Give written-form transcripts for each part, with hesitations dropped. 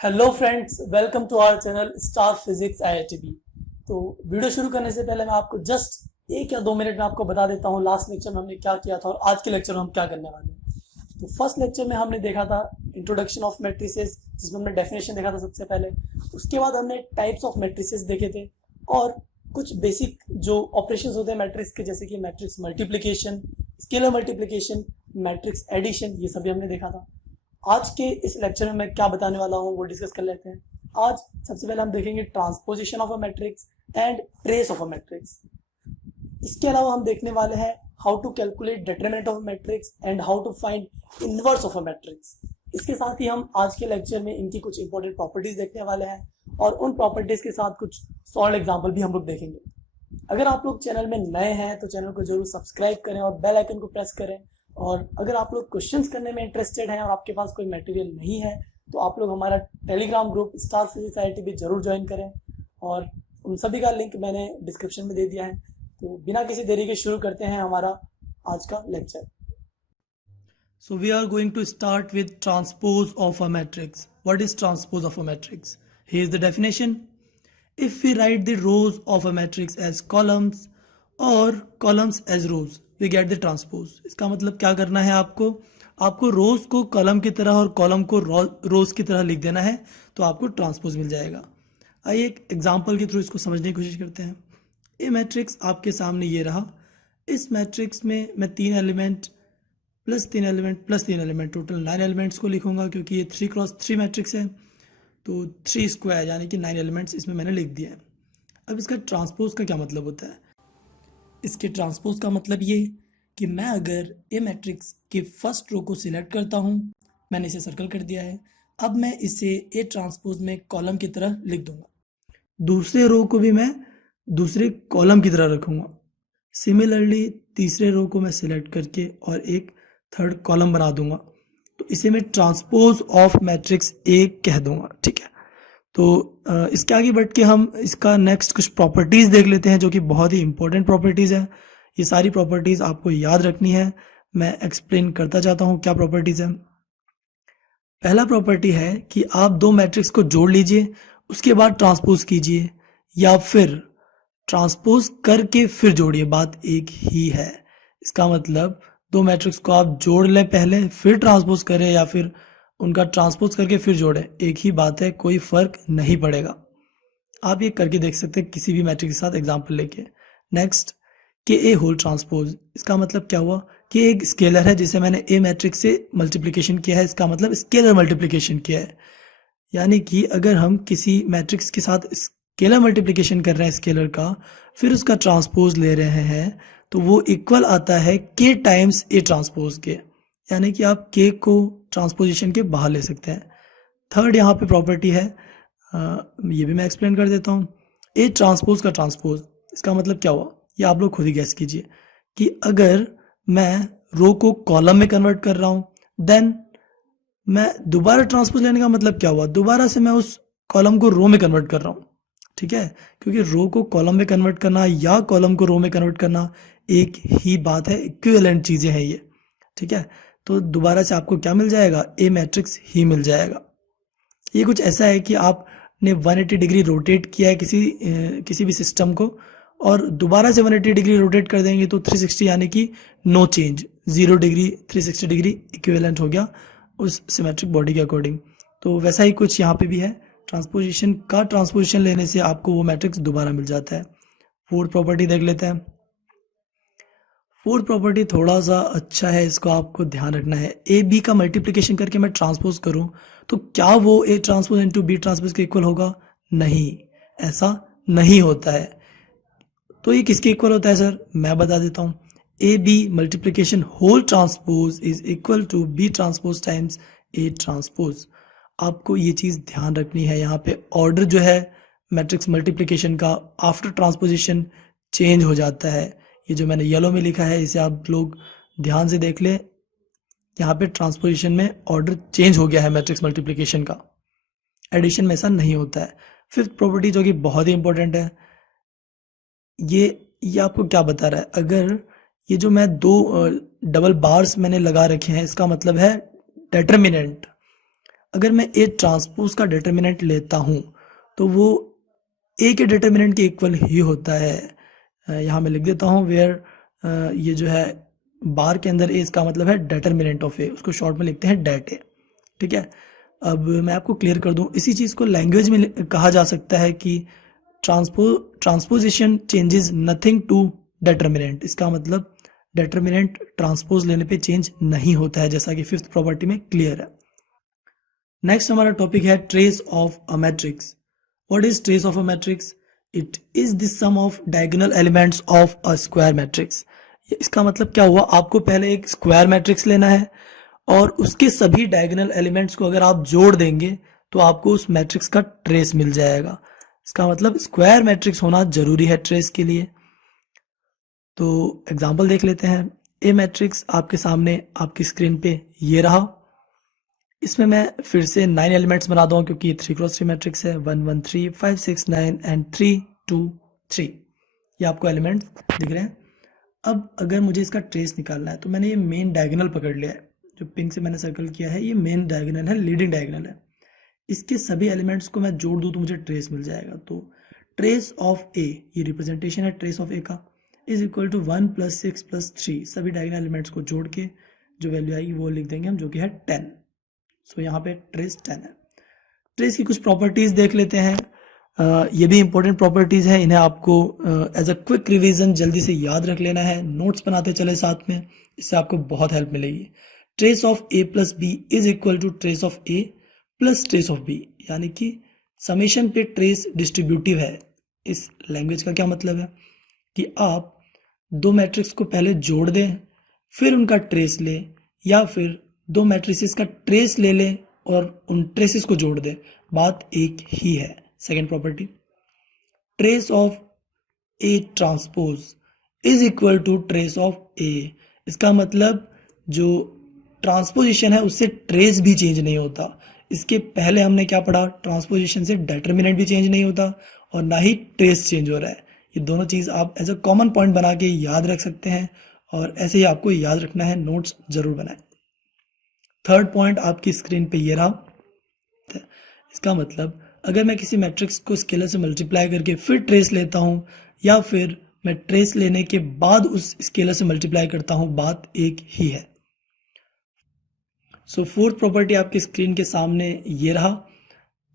Hello friends, welcome to our channel Star Physics IITB. तो video शुरू करने से पहले मैं आपको जस्ट 1 या 2 मिनट में आपको बता देता हूँ लास्ट लेक्चर में हमने क्या किया था और आज के लेक्चर में हम क्या करने वाले हैं। तो फर्स्ट लेक्चर में हमने देखा था इंट्रोडक्शन ऑफ मैट्रिसेस, जिसमें हमने डेफिनेशन देखा था सबसे पहले। उसके बाद हमने टाइप्स ऑफ मैट्रिसेस देखे थे और कुछ बेसिक जो ऑपरेशंस होते हैं मैट्रिक्स के, जैसे कि matrix multiplication, scalar multiplication, matrix addition, ये सभी हमने देखा था। आज के इस लेक्चर में मैं क्या बताने वाला हूँ वो डिस्कस कर लेते हैं। आज सबसे पहले हम देखेंगे transposition of a matrix and trace of a matrix. इसके अलावा हम देखने वाले हैं how to calculate determinant of a matrix and how to find inverse of a matrix. इसके साथ ही हम आज के लेक्चर में इनकी कुछ इंपॉर्टेंट प्रॉपर्टीज देखने वाले हैं और उन प्रॉपर्टीज के साथ कुछ सॉल्व एग्जाम्पल भी हम लोग देखेंगे। अगर आप लोग चैनल में नए हैं तो चैनल को जरूर सब्सक्राइब करें और बेल आइकन को प्रेस करें। और अगर आप लोग क्वेश्चंस करने में इंटरेस्टेड हैं और आपके पास कोई मटेरियल नहीं है तो आप लोग हमारा Telegram group star Physics IITB जरूर ज्वाइन करें और उन सभी का लिंक मैंने डिस्क्रिप्शन में दे दिया है। तो बिना किसी देरी के शुरू करते हैं हमारा आज का lecture. So we are going to start with transpose of a matrix. What is transpose of a matrix? Here is the definition. If we write the rows of a matrix as columns or columns as rows, we get the transpose. इसका मतलब क्या करना है आपको रोज को column की तरह और कॉलम को रोज की तरह लिख देना है तो आपको ट्रांसपोज मिल जाएगा। आइए एक एग्जांपल के थ्रू इसको समझने की कोशिश करते हैं। ये मैट्रिक्स आपके सामने ये रहा। इस मैट्रिक्स में मैं 3 element plus 3 element plus 3 element total 9 elements को लिखूंगा, क्योंकि ये 3x3 मैट्रिक्स है तो 3 स्क्वायर यानी कि 9 एलिमेंट्स इसमें मैंने लिख दिया है। अब इसका ट्रांसपोज का क्या मतलब होता है? इसके ट्रांसपोज का मतलब ये कि मैं अगर ए मैट्रिक्स के फर्स्ट रो को सिलेक्ट करता हूँ, मैंने इसे सर्कल कर दिया है, अब मैं इसे ए ट्रांसपोज में कॉलम की तरह लिख दूंगा, दूसरे रो को भी मैं दूसरे कॉलम की तरह रखूंगा। सिमिलरली तीसरे रो को मैं सिलेक्ट करके और एक थर्ड कॉलम बना दूंगा, तो इसे मैं ट्रांसपोज ऑफ मैट्रिक्स ए कह दूंगा। ठीक है, तो इसके आगे बढ़ के हम इसका नेक्स्ट कुछ प्रॉपर्टीज देख लेते हैं जो कि बहुत ही इंपॉर्टेंट प्रॉपर्टीज है। ये सारी प्रॉपर्टीज आपको याद रखनी है, मैं एक्सप्लेन करता जाता हूँ क्या प्रॉपर्टीज है। पहला प्रॉपर्टी है कि आप दो मैट्रिक्स को जोड़ लीजिए, उसके बाद ट्रांसपोज कीजिए, या फिर ट्रांसपोज करके फिर जोड़िए, बात एक ही है। इसका मतलब दो मैट्रिक्स को आप जोड़ लें पहले फिर ट्रांसपोज करें, या फिर उनका ट्रांसपोज करके फिर जोड़ें, एक ही बात है, कोई फर्क नहीं पड़ेगा। आप ये करके देख सकते हैं किसी भी मैट्रिक्स के साथ एग्जांपल लेके। नेक्स्ट, के ए होल ट्रांसपोज। इसका मतलब क्या हुआ कि एक स्केलर है जिसे मैंने ए मैट्रिक्स से मल्टीप्लिकेशन किया है, इसका मतलब स्केलर मल्टीप्लिकेशन किया है। यानी कि अगर हम किसी मैट्रिक्स के साथ स्केलर मल्टीप्लिकेशन कर रहे हैं स्केलर का, फिर उसका ट्रांसपोज ले रहे हैं, तो वो इक्वल आता है के टाइम्स ए ट्रांसपोज के। यानी कि आप के को ट्रांसपोजिशन के बाहर ले सकते हैं। थर्ड यहाँ पे प्रॉपर्टी है, ये भी मैं एक्सप्लेन कर देता हूँ। ए ट्रांसपोज का ट्रांसपोज, इसका मतलब क्या हुआ ये आप लोग खुद ही गैस कीजिए कि अगर मैं रो को कॉलम में कन्वर्ट कर रहा हूँ, देन मैं दोबारा ट्रांसपोज लेने का मतलब क्या हुआ, दोबारा से मैं उस कॉलम को रो में कन्वर्ट कर रहा हूँ। ठीक है, क्योंकि रो को कॉलम में कन्वर्ट करना या कॉलम को रो में कन्वर्ट करना एक ही बात है, इक्विवेलेंट चीजें हैं ये। ठीक है, तो दोबारा से आपको क्या मिल जाएगा, ए मैट्रिक्स ही मिल जाएगा। ये कुछ ऐसा है कि आपने 180 डिग्री रोटेट किया है किसी भी सिस्टम को, और दोबारा से 180 डिग्री रोटेट कर देंगे तो 360 यानी कि no change, 0 degree 360 degree equivalent हो गया उस सिमेट्रिक बॉडी के अकॉर्डिंग। तो वैसा ही कुछ यहाँ पे भी है, ट्रांसपोजिशन लेने से आपको वो मैट्रिक्स दोबारा मिल जाता है। फोर्थ प्रॉपर्टी देख लेते हैं। फोर्थ प्रॉपर्टी थोड़ा सा अच्छा है, इसको आपको ध्यान रखना है। ए बी का मल्टीप्लिकेशन करके मैं ट्रांसपोज करूं तो क्या वो a transpose into b transpose के इक्वल होगा? नहीं, ऐसा नहीं होता है। तो ये किसके इक्वल होता है सर? मैं बता देता हूं। A b multiplication whole transpose is equal to b transpose times a transpose. आपको ये चीज ध्यान रखनी है। यहाँ पे ऑर्डर जो है मैट्रिक्स मल्टीप्लिकेशन का आफ्टर ट्रांसपोजिशन चेंज हो जाता है। ये जो मैंने येलो में लिखा है इसे आप लोग ध्यान से देख लें, यहाँ पे ट्रांसपोजिशन में ऑर्डर चेंज हो गया है मैट्रिक्स मल्टीप्लिकेशन का, एडिशन में ऐसा नहीं होता है। फिफ्थ प्रॉपर्टी जो कि बहुत ही इंपॉर्टेंट है, ये आपको क्या बता रहा है, अगर ये जो मैं दो डबल बार्स मैंने लगा रखे हैं, इसका मतलब है डेटर्मिनेंट। अगर मैं ए ट्रांसपोज का डिटर्मिनेंट लेता हूँ तो वो ए के डिटर्मिनेंट के इक्वल ही होता है। यहाँ मैं लिख देता हूँ वेयर ये जो है बार के अंदर ए, इसका मतलब है डिटर्मिनेंट ऑफ ए, उसको शॉर्ट में लिखते हैं डेट ए। ठीक है, अब मैं आपको क्लियर कर दूं, इसी चीज़ को लैंग्वेज में कहा जा सकता है कि transposition changes nothing to determinant. इसका मतलब डिटर्मिनेंट ट्रांसपोज लेने पे चेंज नहीं होता है, जैसा कि फिफ्थ प्रॉपर्टी में क्लियर है। नेक्स्ट हमारा टॉपिक है trace of a matrix. What is trace of a matrix? It is the sum of diagonal elements of a square matrix. इसका मतलब क्या हुआ, आपको पहले एक स्क्वायर मैट्रिक्स लेना है और उसके सभी डायगोनल एलिमेंट्स को अगर आप जोड़ देंगे तो आपको उस मैट्रिक्स का ट्रेस मिल जाएगा। इसका मतलब स्क्वायर मैट्रिक्स होना जरूरी है ट्रेस के लिए। तो एग्जांपल देख लेते हैं। ए मैट्रिक्स आपके सामने आपकी स्क्रीन पे ये रहा। इसमें मैं फिर से 9 एलिमेंट्स बनाता हूँ क्योंकि 3x3 मैट्रिक्स है। 1 1 3 5 6 9 एंड 3 2 3, ये आपको एलिमेंट्स दिख रहे हैं। अब अगर मुझे इसका ट्रेस निकालना है तो मैंने ये मेन डायगोनल पकड़ लिया है, जो पिंक से मैंने सर्कल किया है, ये मेन डायगोनल है, लीडिंग डायगोनल है। इसके सभी एलिमेंट्स को मैं जोड़ दूँ तो मुझे ट्रेस मिल जाएगा। तो ट्रेस ऑफ ए, ये रिप्रेजेंटेशन है ट्रेस ऑफ ए का, इज इक्वल टू 1 + 6 + 3, सभी डायगोनल एलिमेंट्स को जोड़ के जो वैल्यू आएगी वो लिख देंगे हम, जो कि है 10। सो यहाँ पे ट्रेस 10 है। ट्रेस की कुछ प्रॉपर्टीज देख लेते हैं। ये भी इंपॉर्टेंट प्रॉपर्टीज हैं, इन्हें आपको एज अ क्विक रिवीजन जल्दी से याद रख लेना है, नोट्स बनाते चले साथ में, इससे आपको बहुत हेल्प मिलेगी। Trace of a + b is equal to trace of a + trace of b, यानी कि समेशन पे ट्रेस डिस्ट्रीब्यूटिव है। इस लैंग्वेज का क्या मतलब है कि आप दो मैट्रिक्स को पहले जोड़ दें फिर उनका ट्रेस लें, या फिर दो मैट्रिसेस का ट्रेस ले लें और उन ट्रेसेस को जोड़ दें, बात एक ही है। Second property, trace of A transpose is equal to trace of A. इसका मतलब जो ट्रांसपोजिशन है उससे ट्रेस भी चेंज नहीं होता। इसके पहले हमने क्या पढ़ा, ट्रांसपोजिशन से डिटर्मिनेंट भी चेंज नहीं होता और ना ही ट्रेस चेंज हो रहा है। ये दोनों चीज़ आप एज अ कॉमन पॉइंट बना के याद रख सकते हैं और ऐसे ही आपको याद रखना है, नोट्स जरूर बनाएं। थर्ड पॉइंट आपकी स्क्रीन पे ये रहा। इसका मतलब अगर मैं किसी मैट्रिक्स को स्केलर से मल्टीप्लाई करके फिर ट्रेस लेता हूं, या फिर मैं ट्रेस लेने के बाद उस स्केलर से मल्टीप्लाई करता हूं, बात एक ही है। सो फोर्थ प्रॉपर्टी आपकी स्क्रीन के सामने ये रहा।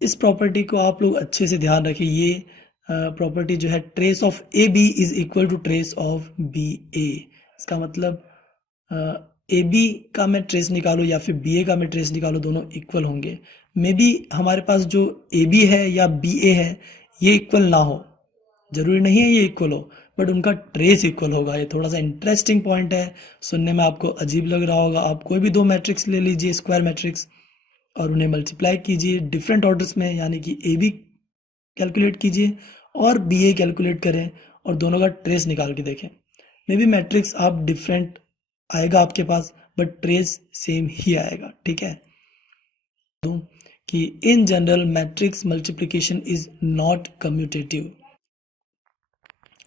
इस प्रॉपर्टी को आप लोग अच्छे से ध्यान रखें। ये प्रॉपर्टी जो है trace of A B is equal to trace of B A. इसका मतलब ए बी का मैं ट्रेस निकालो या फिर बी ए का मैं ट्रेस निकालो, दोनों इक्वल होंगे। मे बी हमारे पास जो ए बी है या बी ए है ये इक्वल ना हो, जरूरी नहीं है ये इक्वल हो, बट उनका ट्रेस इक्वल होगा। ये थोड़ा सा इंटरेस्टिंग पॉइंट है, सुनने में आपको अजीब लग रहा होगा। आप कोई भी दो मैट्रिक्स ले लीजिए स्क्वायर मैट्रिक्स और उन्हें मल्टीप्लाई कीजिए डिफरेंट ऑर्डर्स में, यानी कि ए बी कैलकुलेट कीजिए और बी ए कैलकुलेट करें और दोनों का ट्रेस निकाल के देखें। मे बी मैट्रिक्स आप डिफरेंट आएगा आपके पास बट ट्रेस सेम ही आएगा। ठीक है, कि in general matrix multiplication is not commutative.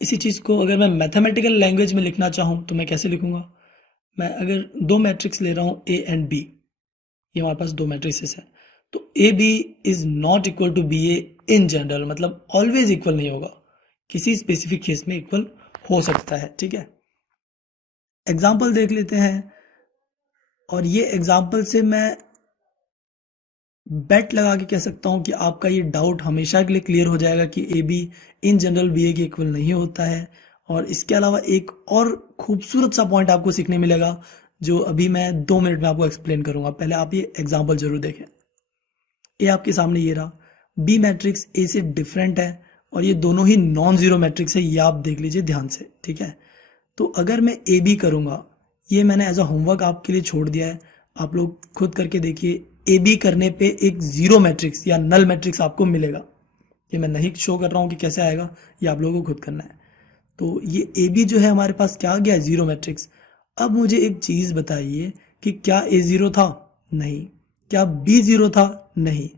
इसी चीज को अगर मैं मैथमेटिकल लैंग्वेज में लिखना चाहूं तो मैं कैसे लिखूंगा? मैं अगर दो मैट्रिक्स ले रहा हूं ए एंड बी, ये हमारे पास दो मैट्रिक्सेस है, तो A B is not equal to B A in general, मतलब ऑलवेज इक्वल नहीं होगा, किसी स्पेसिफिक केस में इक्वल हो सकता है। ठीक है, एग्जाम्पल देख लेते हैं और ये एग्जाम्पल से मैं बेट लगा के कह सकता हूं कि आपका ये डाउट हमेशा के लिए क्लियर हो जाएगा कि A B in general B A के इक्वल नहीं होता है। और इसके अलावा एक और खूबसूरत सा पॉइंट आपको सीखने मिलेगा जो अभी मैं 2 मिनट में आपको एक्सप्लेन करूंगा। पहले आप ये एग्जाम्पल जरूर देखें। ए आपके सामने ये रहा, बी मैट्रिक्स ए से डिफरेंट है और ये दोनों ही नॉन जीरो मैट्रिक्स है, ये आप देख लीजिए ध्यान से। ठीक है, तो अगर मैं ए बी करूंगा, ये मैंने एज अ होमवर्क आपके लिए छोड़ दिया है, आप लोग खुद करके देखिए। ए बी करने पे एक जीरो मैट्रिक्स या नल मैट्रिक्स आपको मिलेगा। ये मैं नहीं शो कर रहा हूं कि कैसे आएगा, ये आप लोगों को खुद करना है। तो ये ए बी जो है हमारे पास क्या आ गया, जीरो मैट्रिक्स। अब मुझे एक चीज बताइए कि क्या ए जीरो था? नहीं। क्या बी जीरो था? नहीं।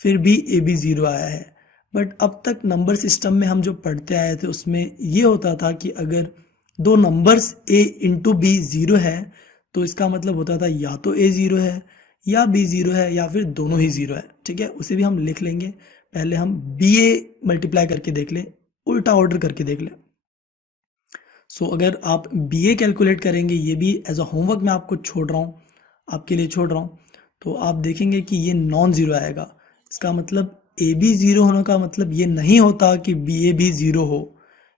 फिर भी ए बी जीरो आया है। बट अब तक नंबर सिस्टम में हम जो पढ़ते आए थे उसमें ये होता था कि अगर दो numbers a into B zero है तो इसका मतलब होता था या तो a जीरो है या बी जीरो है या फिर दोनों ही जीरो है, ठीक है, उसे भी हम लिख लेंगे। पहले हम बी ए मल्टीप्लाई करके देख लें, उल्टा ऑर्डर करके देख लें। सो अगर आप बी ए कैलकुलेट करेंगे, ये भी एज अ होमवर्क मैं आपको छोड़ रहा हूँ, आपके लिए छोड़ रहा हूँ, तो आप देखेंगे कि ये नॉन ज़ीरो आएगा। इसका मतलब ए बी ज़ीरो होने का मतलब ये नहीं होता कि बी ए भी ज़ीरो हो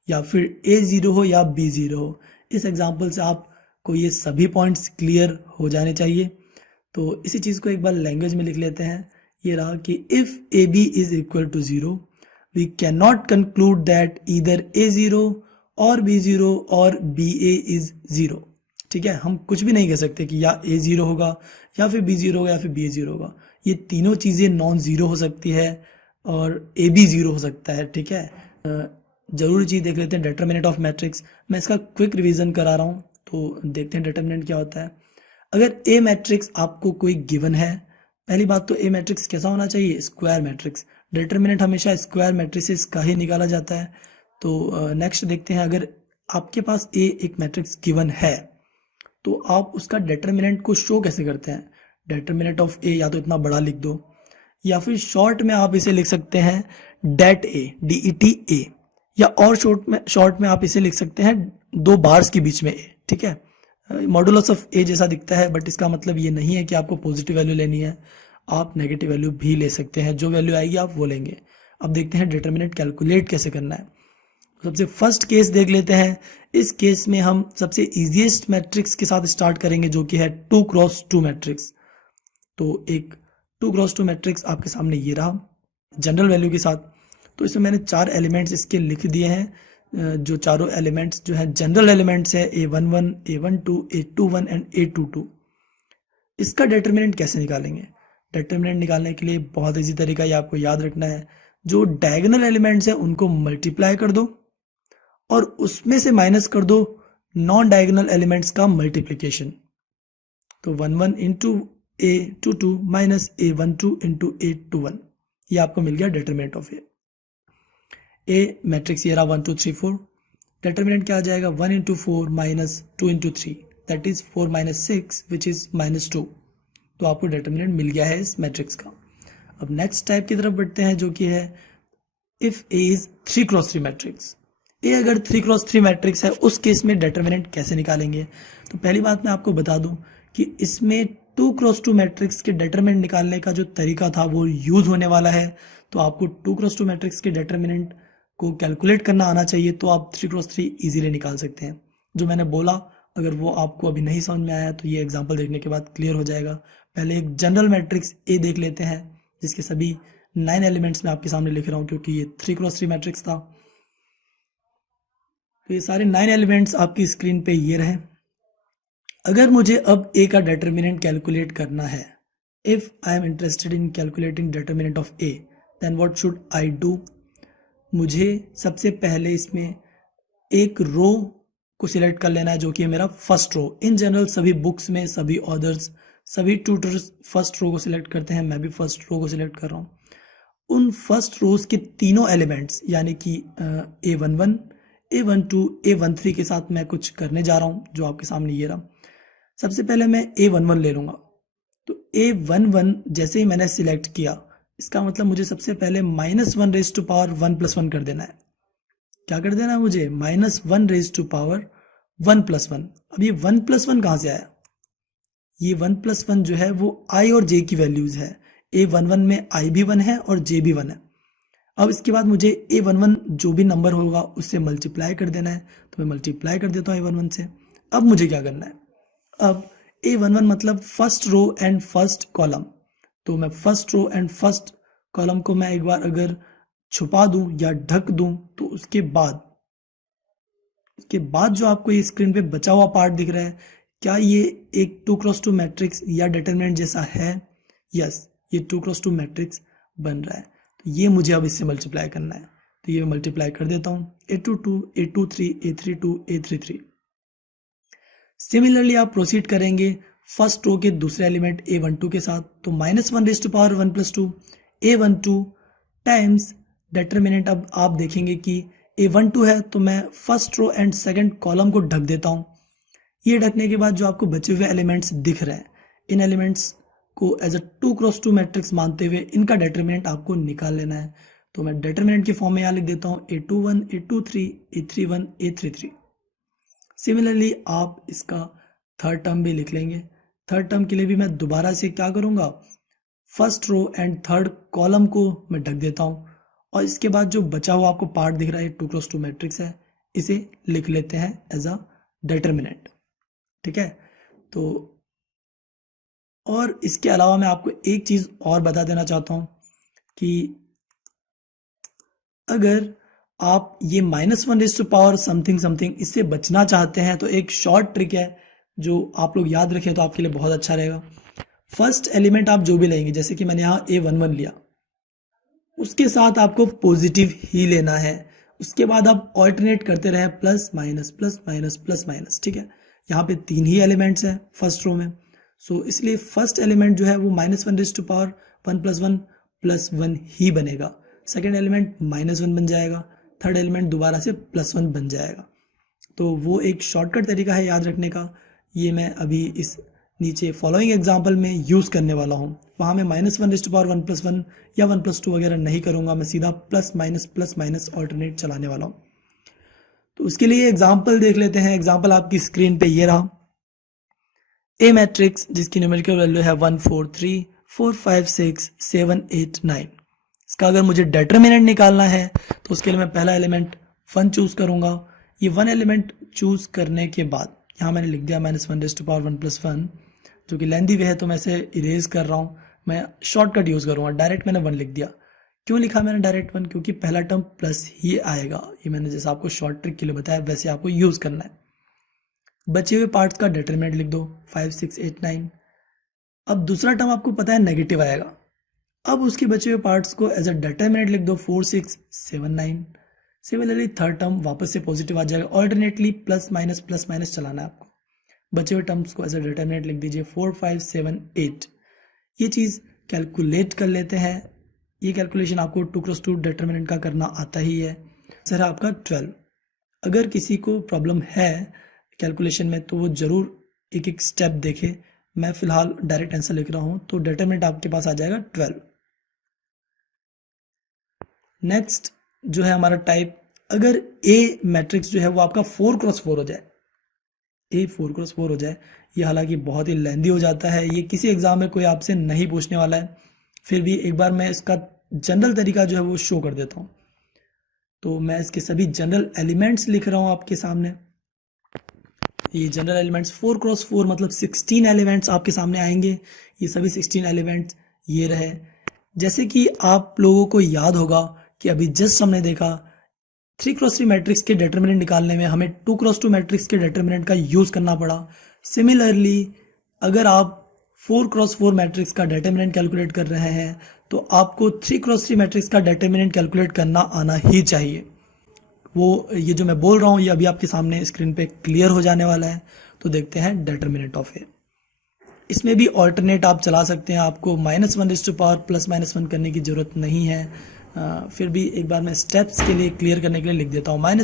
या फिर ए ज़ीरो हो या बी ज़ीरो हो। इस एग्जांपल से आपको ये सभी पॉइंट्स क्लियर हो जाने चाहिए। तो इसी चीज़ को एक बार लैंग्वेज में लिख लेते हैं। ये रहा कि if A B is equal to zero, we can not conclude that either A zero और बी ज़ीरो और बी ए इज़ ज़ीरो। ठीक है, हम कुछ भी नहीं कह सकते कि या ए ज़ीरो होगा या फिर बी ज़ीरो होगा या फिर बी ए ज़ीरो होगा। ये तीनों चीज़ें नॉन ज़ीरो हो सकती है और ए बी ज़ीरो हो सकता है। ठीक है, जरूरी चीज़ देख लेते हैं, डिटरमिनेंट ऑफ मैट्रिक्स। मैं इसका क्विक रिवीजन करा रहा हूँ, तो देखते हैं डिटरमिनेंट क्या होता है। अगर ए मैट्रिक्स आपको कोई गिवन है, पहली बात तो ए मैट्रिक्स कैसा होना चाहिए, स्क्वायर मैट्रिक्स। डिटरमिनेंट हमेशा स्क्वायर मैट्रिसेस का ही निकाला जाता है। तो नेक्स्ट देखते हैं, अगर आपके पास ए एक मैट्रिक्स गिवन है तो आप उसका डिटरमिनेंट को शो कैसे करते हैं। डिटरमिनेंट ऑफ ए या तो इतना बड़ा लिख दो या फिर शॉर्ट में आप इसे लिख सकते हैं डेट ए, DET A, या और शॉर्ट में आप इसे लिख सकते हैं दो बार्स के बीच में ए। ठीक है, मॉडुलस ऑफ ए जैसा दिखता है, बट इसका मतलब ये नहीं है कि आपको पॉजिटिव वैल्यू लेनी है, आप नेगेटिव वैल्यू भी ले सकते हैं, जो वैल्यू आएगी आप वो लेंगे। अब देखते हैं डिटरमिनेंट कैलकुलेट कैसे करना है। सबसे फर्स्ट केस देख लेते हैं। इस केस में हम सबसे इजीएस्ट मैट्रिक्स के साथ स्टार्ट करेंगे, जो कि है 2x2 मैट्रिक्स। तो एक 2x2 मैट्रिक्स आपके सामने ये रहा जनरल वैल्यू के साथ। तो इसमें मैंने 4 एलिमेंट्स इसके लिख दिए हैं, जो चारों एलिमेंट्स जो है जनरल एलिमेंट्स है, A11, A12, A21 and A22। इसका डिटरमिनेंट कैसे निकालेंगे। डिटरमिनेंट निकालने के लिए बहुत ईजी तरीका ये आपको याद रखना है, जो डायगोनल एलिमेंट्स है उनको मल्टीप्लाई कर दो और उसमें से माइनस कर दो नॉन डायगोनल एलिमेंट्स का मल्टीप्लिकेशन। तो 11 into A22 minus A12 into A21, ये आपको मिल गया डिटरमिनेंट ऑफ ए मैट्रिक्स। ये रहा 1 2 3 4। डिटरमिनेंट क्या आ जाएगा, 1 into 4 minus 2 into 3, that is 4 minus 6 which is -2। तो आपको डिटरमिनेंट मिल गया है इस मैट्रिक्स का। अब नेक्स्ट टाइप की तरफ बढ़ते हैं, जो कि है if A is 3x3 matrix. A अगर 3x3 मैट्रिक्स है, उस केस में डिटरमिनेंट कैसे निकालेंगे। तो पहली बात मैं आपको बता दूं कि इसमें 2x2 मैट्रिक्स के डिटरमिनेंट निकालने का जो तरीका था वो यूज होने वाला है। तो आपको 2x2 मैट्रिक्स के डिटरमिनेंट को कैलकुलेट करना आना चाहिए, तो आप 3x3 इजीली निकाल सकते हैं। जो मैंने बोला, अगर वो आपको अभी नहीं समझ में आया तो ये एग्जांपल देखने के बाद क्लियर हो जाएगा। पहले एक जनरल मैट्रिक्स ए देख लेते हैं, जिसके सभी 9 एलिमेंट्स मैं आपके सामने लिख रहा हूँ, क्योंकि ये 3x3 मैट्रिक्स था। तो ये सारे 9 एलिमेंट्स आपकी स्क्रीन पे ये रहे। अगर मुझे अब ए का डिटरमिनेंट कैलकुलेट करना है, if I am interested in calculating determinant of A, then what should I do. मुझे सबसे पहले इसमें एक रो को सिलेक्ट कर लेना है, जो कि है मेरा फर्स्ट रो। इन जनरल सभी बुक्स में सभी ऑथर्स, सभी ट्यूटर्स फर्स्ट रो को सिलेक्ट करते हैं, मैं भी फर्स्ट रो को सिलेक्ट कर रहा हूँ। उन फर्स्ट रोज के तीनों एलिमेंट्स यानी कि A11, A12, A13 के साथ मैं कुछ करने जा रहा हूँ, जो आपके सामने ये रहा। सबसे पहले मैं A11 ले लूँगा। तो A11 जैसे ही मैंने सिलेक्ट किया, इसका मतलब मुझे सबसे पहले -1 रेज़ टू पावर 1 + 1 कर देना है। क्या कर देना है मुझे, -1 रेज़ टू पावर 1 + 1। अब ये 1 + 1 कहाँ से आया, ये 1 + 1 जो है वो i और j की वैल्यूज है। A11 में i भी 1 है और j भी 1 है। अब इसके बाद मुझे A11 जो भी नंबर होगा उससे मल्टीप्लाई कर देना है, तो मैं मल्टीप्लाई कर देता हूँ A11 से। अब मुझे क्या करना है, अब A11 मतलब first row and first column. तो मैं first row and first column को मैं एक बार अगर छुपा दूं या ढक दूं, तो उसके बाद जो आपको ये स्क्रीन पे बचा हुआ पार्ट दिख रहा है, क्या ये एक 2x2 मैट्रिक्स या डिटरमिनेंट जैसा है। यस, ये 2x2 मैट्रिक्स बन रहा है। तो ये मुझे अब इससे मल्टीप्लाई करना है, तो ये मैं मल्टीप्लाई कर देता हूँ। A22, A23, A32, A33। Similarly आप प्रोसीड करेंगे फर्स्ट रो के दूसरे एलिमेंट A12 के साथ। तो -1 raise to power 1 + 2 A12 times determinant. अब आप देखेंगे कि A12 है, तो मैं first row and second column को ढक देता हूँ। ये ढकने के बाद जो आपको बचे हुए एलिमेंट्स दिख रहे हैं, इन एलिमेंट्स को एज अ 2x2 मैट्रिक्स मानते हुए इनका डिटरमिनेंट आपको निकाल लेना है। तो मैं डिटरमिनेंट की फॉर्म में यहाँ लिख देता हूँ A21, A23, A31, A33। Similarly आप इसका थर्ड टर्म भी लिख लेंगे। थर्ड टर्म के लिए भी मैं दोबारा से क्या करूँगा, first row and third column को मैं ढक देता हूँ और इसके बाद जो बचा हुआ आपको पार्ट दिख रहा है 2x2 मैट्रिक्स है, इसे लिख लेते हैं एज अ डिटरमिनेंट। ठीक है, तो और इसके अलावा मैं आपको एक चीज़ और बता देना चाहता हूँ कि अगर आप ये -1 समथिंग समथिंग इससे बचना चाहते हैं तो एक शॉर्ट ट्रिक है जो आप लोग याद रखें तो आपके लिए बहुत अच्छा रहेगा। फर्स्ट एलिमेंट आप जो भी लेंगे, जैसे कि मैंने यहाँ A11 लिया, उसके साथ आपको पॉजिटिव ही लेना है। उसके बाद आप ऑल्टरनेट करते रहे plus minus plus minus plus minus. ठीक है, यहाँ पे 3 ही एलिमेंट्स हैं फर्स्ट रो में, सो इसलिए फर्स्ट एलिमेंट जो है वो -1 प्लस 1 ही बनेगा। सेकेंड एलिमेंट -1 बन जाएगा, थर्ड एलिमेंट दोबारा से +1 बन जाएगा। तो वो एक शॉर्टकट तरीका है याद रखने का, ये मैं अभी इस नीचे फॉलोइंग एग्जाम्पल में यूज़ करने वाला हूँ। वहाँ मैं -1 + 1 या 1 + 2 वगैरह नहीं करूँगा, मैं सीधा प्लस माइनस ऑल्टरनेट चलाने वाला हूँ। तो उसके लिए एग्जाम्पल देख लेते हैं। एग्जाम्पल आपकी स्क्रीन पे ये रहा, ए मैट्रिक्स जिसकी न्यूमेरिकल वैल्यू है 1 4 3 4 5 6 7 8 9। इसका अगर मुझे डिटरमिनेंट निकालना है तो उसके लिए मैं पहला एलिमेंट 1 चूज करूंगा। ये 1 एलिमेंट चूज करने के बाद यहाँ मैंने लिख दिया -1 + 1 जो कि लेंदी वे है, तो मैं इसे इरेज कर रहा हूँ। मैं शॉर्टकट यूज करूंगा, डायरेक्ट मैंने 1 लिख दिया। क्यों लिखा मैंने डायरेक्ट 1? क्योंकि पहला टर्म प्लस ही आएगा। ये मैंने जैसे आपको शॉर्ट ट्रिक के लिए बताया वैसे आपको यूज करना है। बचे हुए पार्ट्स का डिटरमिनेंट लिख दो 5 6 8 9। अब दूसरा टर्म आपको पता है नेगेटिव आएगा, अब उसके बचे हुए पार्ट्स को एज अ डिटरमिनेंट लिख दो 4 6 7 9। सिमिलरली थर्ड टर्म वापस से पॉजिटिव आ जाएगा। ऑल्टरनेटली प्लस माइनस चलाना है आपको। बचे हुए टर्म्स को एज अ डिटरमिनेंट लिख दीजिए 4 5 7 8। ये चीज़ कैलकुलेट कर लेते हैं। ये कैलकुलेशन आपको 2x2 डिटरमिनेंट का करना आता ही है। सर आपका 12। अगर किसी को प्रॉब्लम है कैलकुलेशन में तो वो ज़रूर एक एक स्टेप देखे। मैं फिलहाल डायरेक्ट आंसर लिख रहा हूँ, तो डिटरमिनेंट आपके पास आ जाएगा 12। नेक्स्ट जो है हमारा टाइप, अगर ए मैट्रिक्स जो है वो आपका 4x4 हो जाए, ए 4x4 हो जाए, ये हालांकि बहुत ही लेंदी हो जाता है, ये किसी एग्जाम में कोई आपसे नहीं पूछने वाला है, फिर भी एक बार मैं इसका जनरल तरीका जो है वो शो कर देता हूँ। तो मैं इसके सभी जनरल एलिमेंट्स लिख रहा हूँ आपके सामने। ये जनरल एलिमेंट्स 4x4 मतलब 16 एलिमेंट्स आपके सामने आएंगे। ये सभी 16 एलिमेंट्स ये रहे। जैसे कि आप लोगों को याद होगा कि अभी जस्ट हमने देखा 3x3 मैट्रिक्स के डिटरमिनेंट निकालने में हमें 2x2 मैट्रिक्स के डिटरमिनेंट का यूज करना पड़ा। सिमिलरली अगर आप 4x4 मैट्रिक्स का डिटरमिनेंट कैलकुलेट कर रहे हैं तो आपको 3x3 मैट्रिक्स का डिटरमिनेंट कैलकुलेट करना आना ही चाहिए। वो ये जो मैं बोल रहा हूँ ये अभी आपके सामने स्क्रीन पे क्लियर हो जाने वाला है। तो देखते हैं डिटरमिनेंट ऑफ ए। इसमें भी ऑल्टरनेट आप चला सकते हैं, आपको -1 प्लस -1 करने की जरूरत नहीं है। फिर भी एक बार मैं स्टेप्स के लिए क्लियर करने के लिए लिख देता हूँ। -1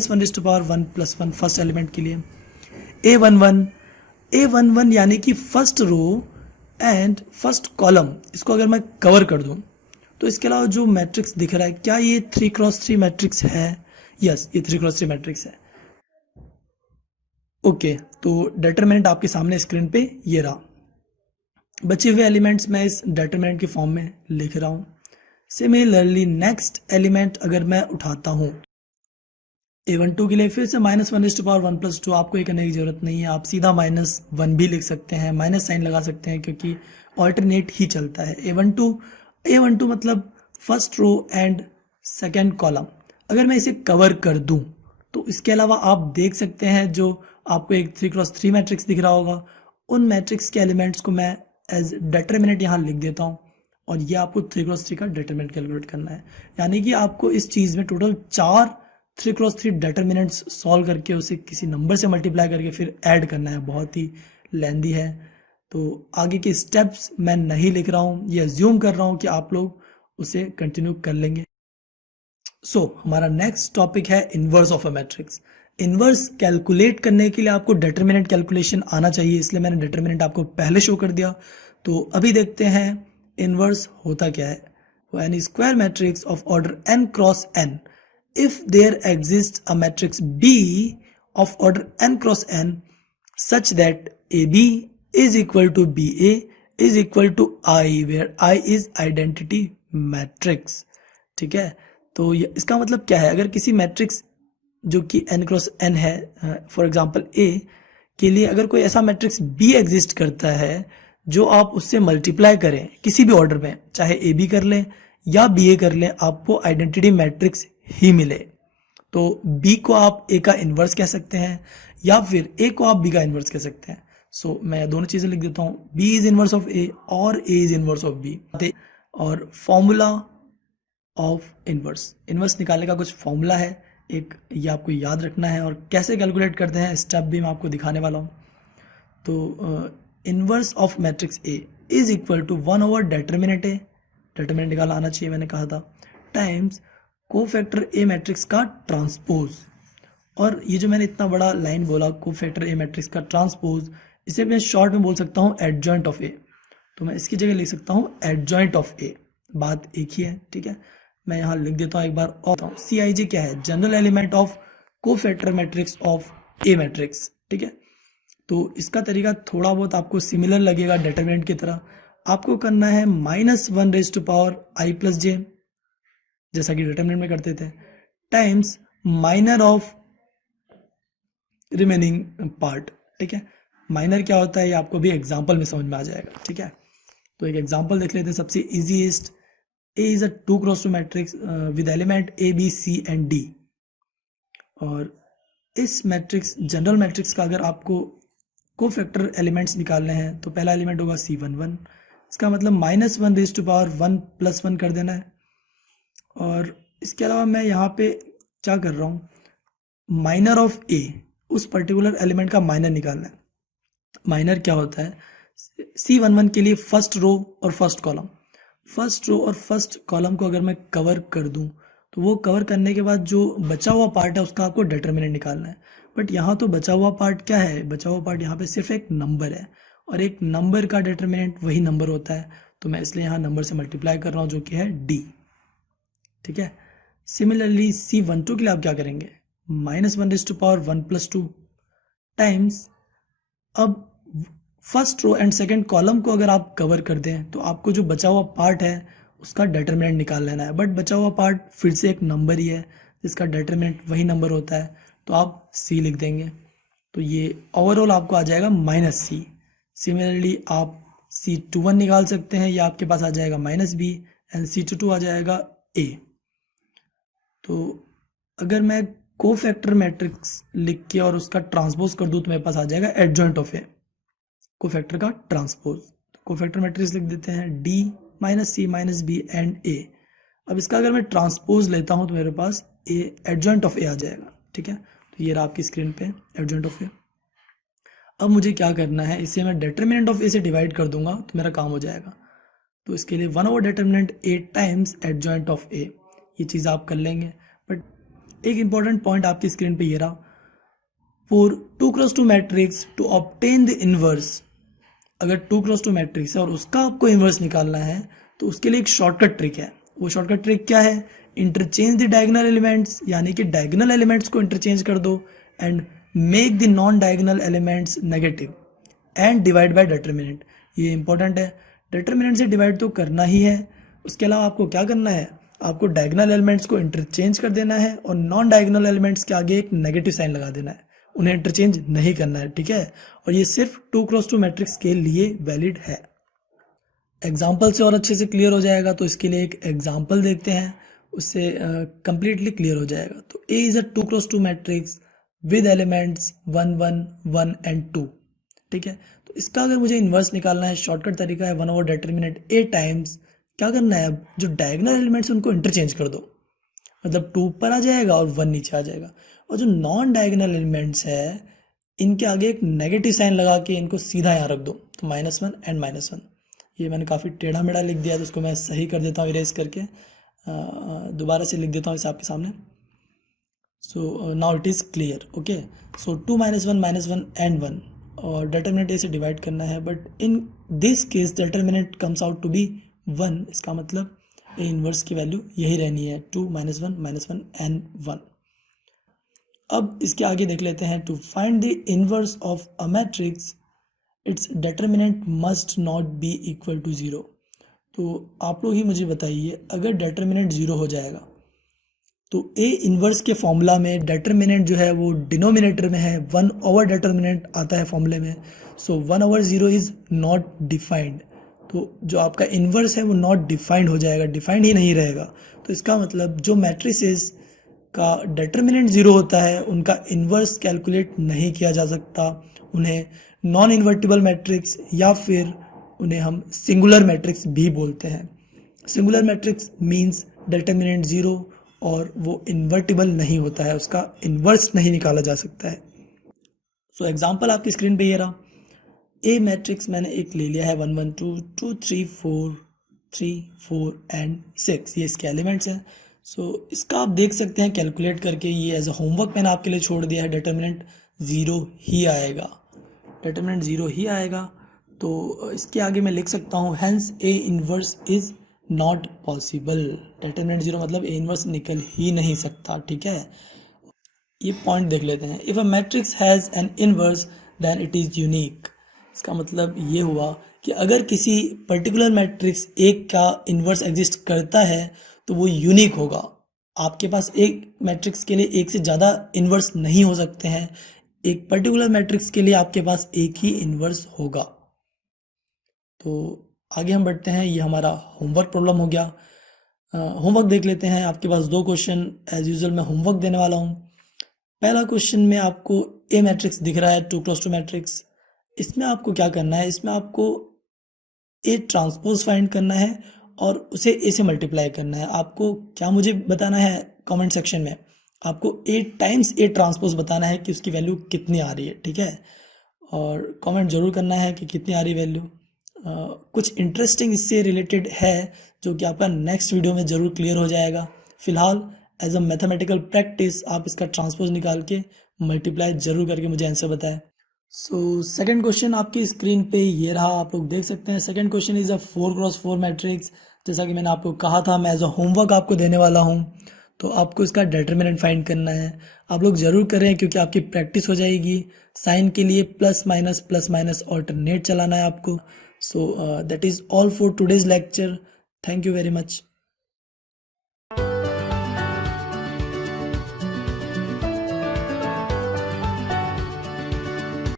+ 1 फर्स्ट एलिमेंट के लिए A11 यानी कि first row and first column, इसको अगर मैं कवर कर दूं तो इसके अलावा जो मैट्रिक्स दिख रहा है क्या ये 3x3 मैट्रिक्स है? यस, ये 3x3 मैट्रिक्स है। ओके, तो डिटरमिनेंट आपके सामने स्क्रीन पे ये रहा। बचे हुए एलिमेंट्स मैं इस डिटरमिनेंट की फॉर्म में लिख रहा हूँ। सिमिलरली नेक्स्ट एलिमेंट अगर मैं उठाता हूँ A12 के लिए, फिर से -1 + 2 आपको ये करने की जरूरत नहीं है, आप सीधा -1 भी लिख सकते हैं, माइनस साइन लगा सकते हैं क्योंकि ऑल्टरनेट ही चलता है। A12 मतलब first row and second column. अगर मैं इसे कवर कर दूं तो इसके अलावा आप देख सकते हैं जो आपको एक 3x3 मैट्रिक्स दिख रहा होगा, उन मैट्रिक्स के एलिमेंट्स को मैं एज डिटरमिनेंट यहाँ लिख देता हूँ और ये आपको 3x3 का डिटरमिनेंट कैलकुलेट करना है। यानी कि आपको इस चीज़ में टोटल 4 3x3 डिटरमिनेंट्स सॉल्व करके उसे किसी नंबर से मल्टीप्लाई करके फिर ऐड करना है। बहुत ही लेंदी है, तो आगे के स्टेप्स मैं नहीं लिख रहा हूँ, ये अज्यूम कर रहा हूँ कि आप लोग उसे कंटिन्यू कर लेंगे। हमारा नेक्स्ट टॉपिक है inverse of a matrix. Inverse calculate करने के लिए आपको डिटरमिनेंट कैलकुलेशन आना चाहिए, इसलिए मैंने डिटरमिनेंट आपको पहले शो कर दिया। तो अभी देखते हैं इनवर्स होता क्या है। An square matrix of order n cross n, if there exist a matrix B of order n cross n such that AB is equal to BA is equal to I, where I is identity matrix। ठीक है, तो इसका मतलब क्या है, अगर किसी matrix जो कि n क्रॉस n है, फॉर एग्जांपल A के लिए अगर कोई ऐसा मैट्रिक्स B एग्जिस्ट करता है जो आप उससे मल्टीप्लाई करें किसी भी ऑर्डर में, चाहे AB कर लें या BA कर लें, आपको आइडेंटिटी मैट्रिक्स ही मिले। तो B को आप A का इन्वर्स कह सकते हैं या फिर A को आप B का इन्वर्स कह सकते हैं। सो मैं दोनों चीज़ें लिख देता हूँ, B is inverse of A और A is inverse of B। और फॉर्मूला ऑफ इन्वर्स, इन्वर्स निकालने का कुछ फॉर्मूला है एक, ये आपको याद रखना है, और कैसे कैलकुलेट करते हैं स्टेप भी मैं आपको दिखाने वाला हूँ। तो inverse of matrix A is equal to 1 over determinant A, determinant निकालना आना चाहिए मैंने कहा था, टाइम्स कोफैक्टर A मैट्रिक्स का ट्रांसपोज। और ये जो मैंने इतना बड़ा लाइन बोला कोफैक्टर A मैट्रिक्स का ट्रांसपोज, इसे मैं शॉर्ट में बोल सकता हूँ एडजॉइंट ऑफ A। तो मैं इसकी जगह लिख सकता हूँ एडजॉइंट ऑफ A, बात एक ही है। ठीक है, मैं यहाँ लिख देता हूँ एक बार और। CIJ क्या है, general element of cofactor matrix of A matrix. ठीक है, तो इसका तरीका थोड़ा बहुत आपको सिमिलर लगेगा डेटरमिनेंट की तरह। आपको करना है -1⁻I+J, जैसा कि डिटरमिनेंट में करते थे, times minor of remaining part. ठीक है, माइनर क्या होता है ये आपको भी एग्जांपल में समझ में आ जाएगा। ठीक है, तो एक एग्जांपल देख लेते हैं, सबसे easiest. A is a 2 cross 2 matrix with element A, B, C and D। और इस मैट्रिक्स जनरल मैट्रिक्स का अगर आपको कोफैक्टर एलिमेंट्स निकालने हैं तो पहला एलिमेंट होगा C11, इसका मतलब -1⁻1 + 1 कर देना है। और इसके अलावा मैं यहाँ पे क्या कर रहा हूँ, माइनर ऑफ A, उस पर्टिकुलर एलिमेंट का माइनर निकालना है। माइनर क्या होता है, C11 के लिए फर्स्ट रो और फर्स्ट कॉलम, फर्स्ट रो और फर्स्ट कॉलम को अगर मैं कवर कर दूं तो वो कवर करने के बाद जो बचा हुआ पार्ट है उसका आपको डिटरमिनेंट निकालना है। बट यहाँ तो बचा हुआ पार्ट क्या है, बचा हुआ पार्ट यहाँ पे सिर्फ एक नंबर है, और एक नंबर का डिटरमिनेंट वही नंबर होता है, तो मैं इसलिए यहाँ नंबर से मल्टीप्लाई कर रहा हूँ जो कि है D। ठीक है, सिमिलरली C12 के लिए आप क्या करेंगे, -1⁻1 + 2 टाइम्स, अब first row and second column को अगर आप कवर कर दें तो आपको जो बचा हुआ पार्ट है उसका डिटरमिनेंट निकाल लेना है। बट बचा हुआ पार्ट फिर से एक नंबर ही है जिसका डिटरमिनेंट वही नंबर होता है, तो आप C लिख देंगे। तो ये ओवरऑल आपको आ जाएगा -C। सिमिलरली आप C21 निकाल सकते हैं, या आपके पास आ जाएगा -B एंड C22 आ जाएगा A। तो अगर मैं कोफैक्टर मैट्रिक्स लिख के और उसका ट्रांसपोज कर दूं तो मेरे पास आ जाएगा एडजॉइंट ऑफ A, कोफैक्टर का ट्रांसपोज। कोफैक्टर मैट्रिक्स लिख देते हैं D -C -B and A। अब इसका अगर मैं ट्रांसपोज लेता हूं तो मेरे पास A एडजॉइंट ऑफ A आ जाएगा। ठीक है, तो ये रहा आपकी स्क्रीन पे एडजॉइंट ऑफ A। अब मुझे क्या करना है, इसे मैं डिटरमिनेंट ऑफ A से डिवाइड कर दूंगा तो मेरा काम हो जाएगा। तो इसके लिए 1 over determinant A times adjoint of A, ये चीज़ आप कर लेंगे। बट एक इंपॉर्टेंट पॉइंट आपकी स्क्रीन पे ये रहा, for 2 cross 2 matrix to obtain the inverse, अगर 2 क्रॉस 2 मैट्रिक्स है और उसका आपको इनवर्स निकालना है तो उसके लिए एक शॉर्टकट ट्रिक है। वो शॉर्टकट ट्रिक क्या है, इंटरचेंज द डायगोनल एलिमेंट्स, यानी कि डायगोनल एलिमेंट्स को इंटरचेंज कर दो and make the non diagonal elements negative and divide by determinant. ये इंपॉर्टेंट है, डिटरमिनेंट से डिवाइड तो करना ही है, उसके अलावा आपको क्या करना है, आपको डायगोनल एलिमेंट्स को इंटरचेंज कर देना है और नॉन डायगोनल एलिमेंट्स के आगे एक नेगेटिव साइन लगा देना है, उन्हें इंटरचेंज नहीं करना है। ठीक है, और ये सिर्फ 2 क्रॉस 2 मैट्रिक्स के लिए वैलिड है। एग्जाम्पल से और अच्छे से क्लियर हो जाएगा, तो इसके लिए एक एग्जाम्पल देखते हैं, उससे कंप्लीटली क्लियर हो जाएगा। तो A is a 2 cross 2 matrix with elements 1 1 1 and 2। ठीक है, तो इसका अगर मुझे इन्वर्स निकालना है, शॉर्टकट तरीका है 1 ओवर डिटरमिनेंट A टाइम्स, क्या करना है, अब जो डायगोनल एलिमेंट्स उनको इंटरचेंज कर दो, मतलब 2 ऊपर आ जाएगा और 1 नीचे आ जाएगा, और जो नॉन डायगोनल एलिमेंट्स है इनके आगे एक नेगेटिव साइन लगा के इनको सीधा यहाँ रख दो, तो -1 एंड -1। ये मैंने काफ़ी टेढ़ा मेढ़ा लिख दिया, तो उसको मैं सही कर देता हूँ इरेज करके, दोबारा से लिख देता हूँ इसे आपके सामने। So now it is clear. Okay, so 2 -1 -1 and 1, और डिटर्मिनेंट ए से डिवाइड करना है, but in this case determinant comes out to be 1। इसका मतलब ए इनवर्स की वैल्यू यही रहनी है, 2 -1 -1 एंड 1। अब इसके आगे देख लेते हैं, to find the inverse of a matrix its determinant must not be equal to 0। तो आप लोग ही मुझे बताइए, अगर डिटर्मिनेंट 0 हो जाएगा तो ए इनवर्स के फॉर्मूला में डिटर्मिनेंट जो है वो डिनोमिनेटर में है, 1/, डिटर्मिनेंट आता है फॉर्मूले में। सो 1/0 इज़ नॉट डिफाइंड। तो जो आपका इनवर्स है वो नॉट डिफाइंड हो जाएगा, डिफाइंड ही नहीं रहेगा। तो इसका मतलब जो मैट्रिसेस का डिटर्मिनेंट 0 होता है उनका इन्वर्स कैलकुलेट नहीं किया जा सकता, उन्हें नॉन इन्वर्टिबल मैट्रिक्स या फिर उन्हें हम सिंगुलर मैट्रिक्स भी बोलते हैं। सिंगुलर मैट्रिक्स मींस डिटर्मिनेंट 0 और वो इन्वर्टिबल नहीं होता है, उसका इन्वर्स नहीं निकाला जा सकता है। सो एग्जांपल आपकी स्क्रीन पे ये रहा। ए मैट्रिक्स मैंने एक ले लिया है, 1 1 2 2 3 4 3 4 एंड 6, ये इसके एलिमेंट्स हैं। सो इसका आप देख सकते हैं कैलकुलेट करके, ये एज अ होमवर्क मैंने आपके लिए छोड़ दिया है। डिटर्मिनेंट 0 ही आएगा, डिटर्मिनेंट 0 ही आएगा। तो इसके आगे मैं लिख सकता हूँ, hence A inverse is not possible. Determinant 0 मतलब ए इनवर्स निकल ही नहीं सकता, ठीक है। ये पॉइंट देख लेते हैं, if a matrix has an inverse then it is unique. इसका मतलब ये हुआ कि अगर किसी पर्टिकुलर मैट्रिक्स एक का इन्वर्स एग्जिस्ट करता है तो वो यूनिक होगा। आपके पास एक मैट्रिक्स के लिए एक से ज़्यादा इन्वर्स नहीं हो सकते हैं, एक पर्टिकुलर मैट्रिक्स के लिए आपके पास एक ही इन्वर्स होगा। तो आगे हम बढ़ते हैं, ये हमारा होमवर्क प्रॉब्लम हो गया। होमवर्क देख लेते हैं। आपके पास 2 क्वेश्चन एज यूजुअल मैं होमवर्क देने वाला हूँ। पहला क्वेश्चन में आपको ए मैट्रिक्स दिख रहा है, 2 × 2 मैट्रिक्स। इसमें आपको क्या करना है, इसमें आपको ए ट्रांसपोज फाइंड करना है और उसे ए से मल्टीप्लाई करना है। आपको क्या मुझे बताना है कमेंट सेक्शन में, आपको ए टाइम्स ए ट्रांसपोज बताना है कि उसकी वैल्यू कितनी आ रही है, ठीक है। और कमेंट जरूर करना है कि कितनी आ रही वैल्यू। कुछ इंटरेस्टिंग इससे रिलेटेड है जो कि आपका नेक्स्ट वीडियो में ज़रूर क्लियर हो जाएगा। फिलहाल एज अ मैथमेटिकल प्रैक्टिस आप इसका ट्रांसपोज निकाल के मल्टीप्लाई जरूर करके मुझे आंसर बताएं। सो सेकंड क्वेश्चन आपकी स्क्रीन पे ये रहा, आप लोग देख सकते हैं। Second question is a 4 × 4 matrix. जैसा कि मैंने आपको कहा था, मैं एज अ होमवर्क आपको देने वाला हूँ, तो आपको इसका डिटर्मिनेंट फाइंड करना है। आप लोग ज़रूर करें क्योंकि आपकी प्रैक्टिस हो जाएगी। साइन के लिए प्लस माइनस ऑल्टरनेट चलाना है आपको। So that is all for today's lecture. Thank you very much.